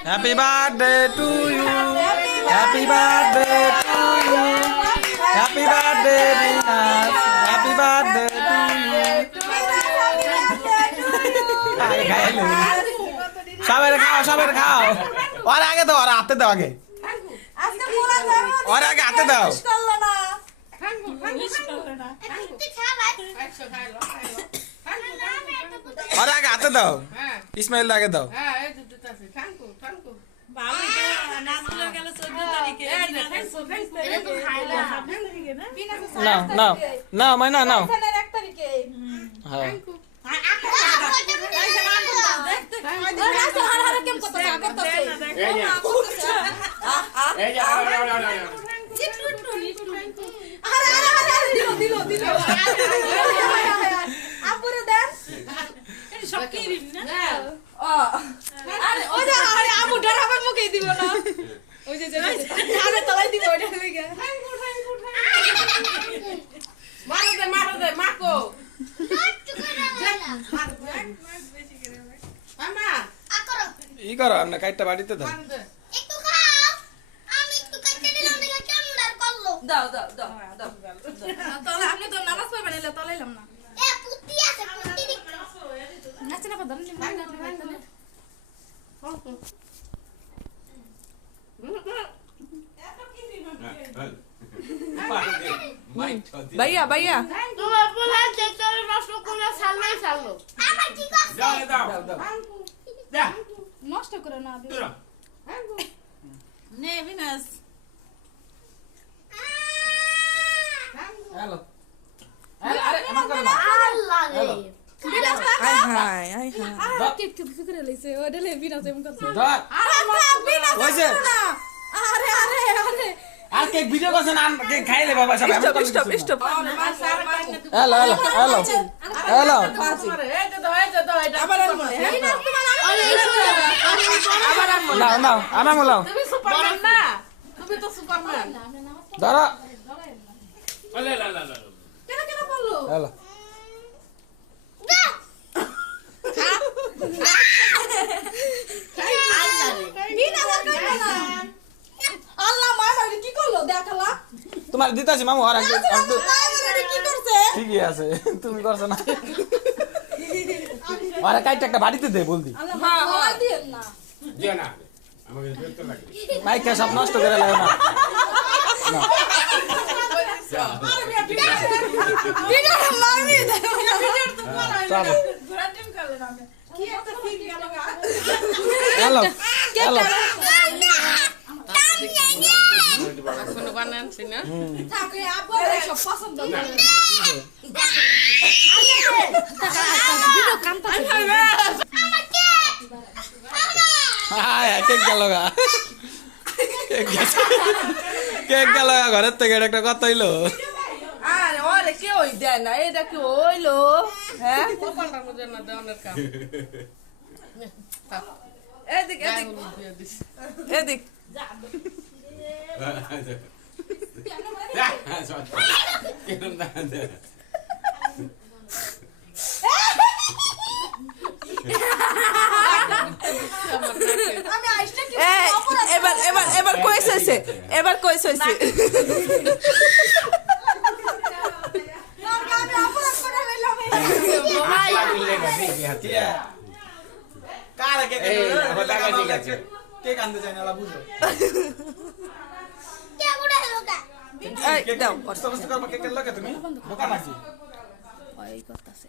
Happy birthday to you. Happy birthday to you. Happy birthday, Venus. Happy birthday to you. সবাই খাও ওর আগে দাও আর হাতে দাও আগে ওর আগে হাতে দাও ওর আগে হাতে দাও ইসমাইল আগে দাও নাও নাও নাও মাইনা নাও হ্যাঁ ই করো না কাইটটা বাড়িতে দাও একটু খাও আমি একটু কেটে দিলাম দেখে কেমন আর করলো দাও তাহলে আপনি তো নামাজ পড়বেন এলে তলাইলাম না এ পুতি আছে পুতি আচ্ছা না পড়দাম নি ভাইয়া তোমার বলা দেখতে নষ্ট করে সাললাই সাললো আমার ঠিক আছে দাও নষ্ট করে না দিও নে বিনাশ হ্যালো আরে আমার করে না আল্লাহ রে বিনাশ হাই কেক টুক করে লইছে ওটা লে বিনাশ এমন করছে ধর বিনাশ হইছে আরে আর কেক ভিডিও করছ না কেক খাইলে বাবা সব এমন করে স্টপ হ্যালো আবার আনবো বিনাশ তোমার নাও আমার মোলাও তুমি সুপারম্যান না তুমি তো সুপারম্যান ধরো কেন বললো হ্যালো আল্লাহ মায়ের কি করলো দেখালা তোমার দিতাছি মামু আর একটু কি করছে ঠিকই আছে তুমি করছো না আরে কাইটা একটা বাড়িতে দে বলদি আল্লাহ মা দিয়েন না দিয়া না আমাকে বিরক্ত লাগে মাইকে সব নষ্ট করে লাগে না বিনা মারবি বিনার তো চলো ঘোরাটিম করে না কি একটা ঠিক গেল গা হ্যালো থাকে আপু সব পছন্দ করে ভিডিও কান্তা হ্যাঁ কেক গেল গা কেক গেল গা ঘরের থেকে একটা কথা হইলো আরে ওরে কে ওই দেয় না এটা কি হইলো হ্যাঁ এদিক এদিক কেন না আমি আইসটা কি এবার কইস হইছে আমি অপরাধ করে লইলাম কার কেক এই কথা ঠিক আছে কেক আনতে চাই না বুঝো কে গুড়া হলো কা এই দাও কষ্ট করবা কেকের লোকে তুমি দোকান আছি ওই করতেছে